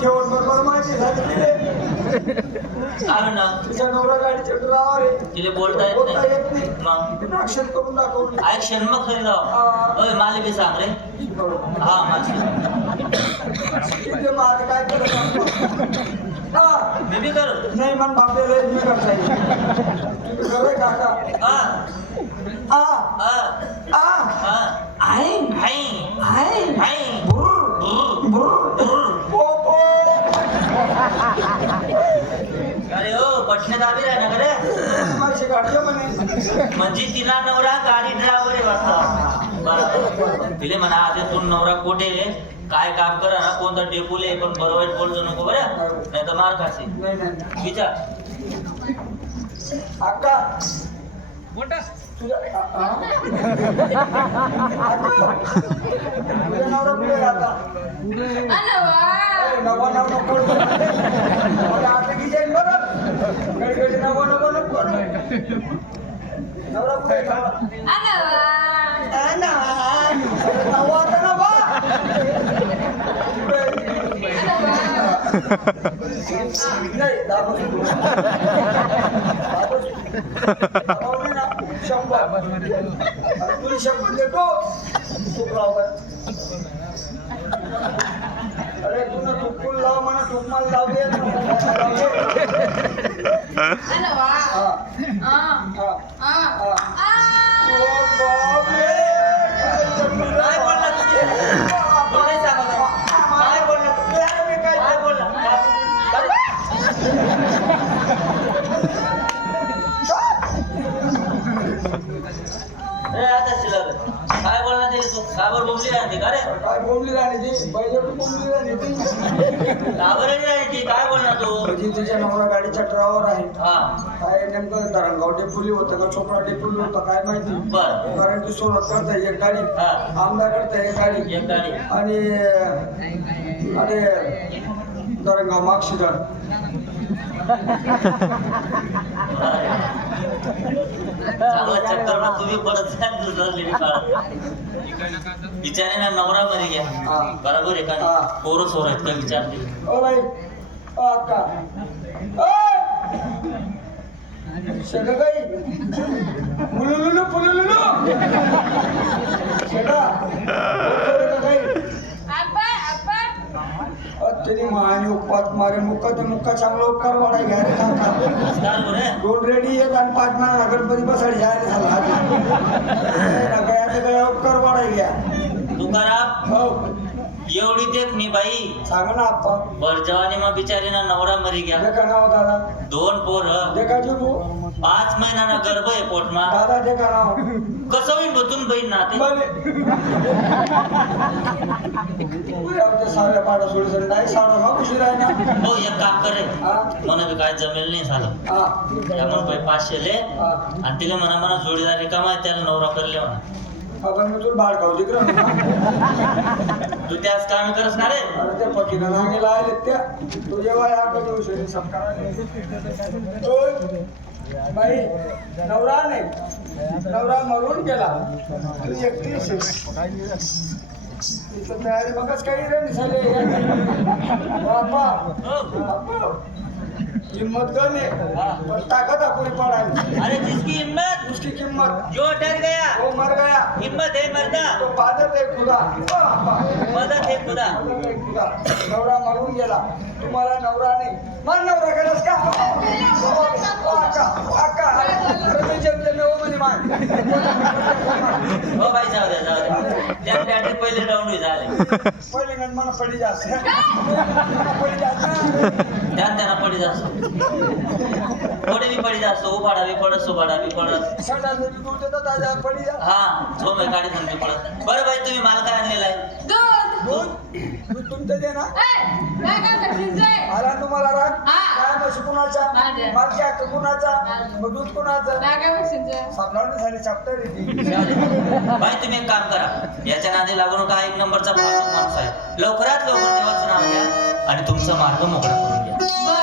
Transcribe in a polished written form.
ठेवून बरोबर माझी तिच्या नवरा गाडीच्या ड्रायव्हर आहे. तिला बोलता येत नाही मग अक्षर करून दाखवलं. ऍक्शन मग खरी जाऊ ओय मला बी सांग रे. हा माझी माझं काय करत मी बी करू नाही मन बापलेलं मी करता येईल तुम्ही काका अरे हो पटण्यात आली आहे ना रे म्हणजे तिला नवरा गाडी ड्रायव्हर आहे वाटतं. तिले म्हणा आधी तू नवरा कोठे काय काम करा ना कोणता डेपुले पण बरोबर बोलतो नको बरं नाही तर मार खाशी विचार अक्का मोठा तुझ्या नवरा पुढे आता नवा नको आता की जाईल बरं नवा नको नको नवरा पुढे नवा नवा नाही तुला 100 देतो तूप लाव. अरे तुला तुपून लाव म्हणा तूप मला लाव दे काय बोलणार ते तू काबर बोंबली राहते का रे काय बोंबली राहते पहिले बोंबली राहते काबर राहते काय बोलणार तू म्हणजे तुझ्या नवरा गाडीच्या ड्रायव्हर आहे. काय नेमकं धरणगाव डेपुली होतं का चोपडा डेपुली होतं काय माहिती कारण की सोबत करता एक गाडी आमदार करता एक गाडी आणि अरे धरणगाव मार्कशीटर चक्कर तुम्ही पडत विचारे ना नवरा मध्ये घ्या बरोबर आहे का पोरं सोर आहेत का विचारते ओ बाई अक्का मुलुलुलु पुलुलुलु त्यांनी माने उपवास मारे मुक्का चांगला उपकार वाढाय घ्या रे दोन रेडी एक आणि 5 महिना गणपती बसाडी जायला झाला गया उपकार वाढाय घ्या तुकाराम हो एवढी देख मी बाई सांग ना आप्पा बर जवानी मग बिचारी ना नवरा मरी गया देखा नाव दादा 2 पोर देखा तू 5 महिना गर्भ आहे पोटमा दादा देखा नाव कसं होईल बतून बहीण नाते साव्या पाडा सोडून नाही साडा ना उशीर आहे ना हो एक काम करे मला बी काय जमेल नाही झालं त्यामुळे 500 ले आणि तिला म्हणा जोडीदार रिकामा आहे त्याला नवरा करले म्हणा आपण मी तुला बाळ खाऊ जिकडं तू त्याच काम करस ना रे अरे त्या पकीनं नांगेला आले त्या तू जेव्हा या का देऊ शरी सत्कार बाई नवरा नाही नवरा मरून गेला तू एकटीच तिथं तयारी बघच काही रे निसाले बापा हिम्मत करने पर ताकत अपनी पड़ाई अरे जिसकी हिम्मत उसकी कीमत जो डर गया वो मर गया हिम्मत है मरदा तो मदद है खुदा मदद है खुदा नवरा मरून गेला तुम्हाला नवरा नाही मन नवरा केलास का आका मी जमते मी ओ म्हणे मान हो भाई जाऊ दे त्या बॅटरी पहिले डाऊन झाले पहिले मन पडी जास्त पडी जास्त त्यांना पडी जास्त थोडे बी पडी जास्त उभाडा बी पडत सुभाडा बी पडत सडा बी दूर देतात दादा पडी जा हा झोमे गाडी धंदे पडत बरं भाई तुम्ही माल काय आणलेला आहे दूध तुमचं दे ना आला तुम्हाला राग काय म्हशी कुणाचा मालकी हक्क कुणाचा मग दूध कुणाचं सापडावणी झाली चॅप्टर भाई तुम्ही एक काम करा याच्या नादी लागून का 1 नंबरचा माणूस आहे लवकरात लवकर देवाचं नाव आणि तुमचा मार्ग मोकळा करून घ्या.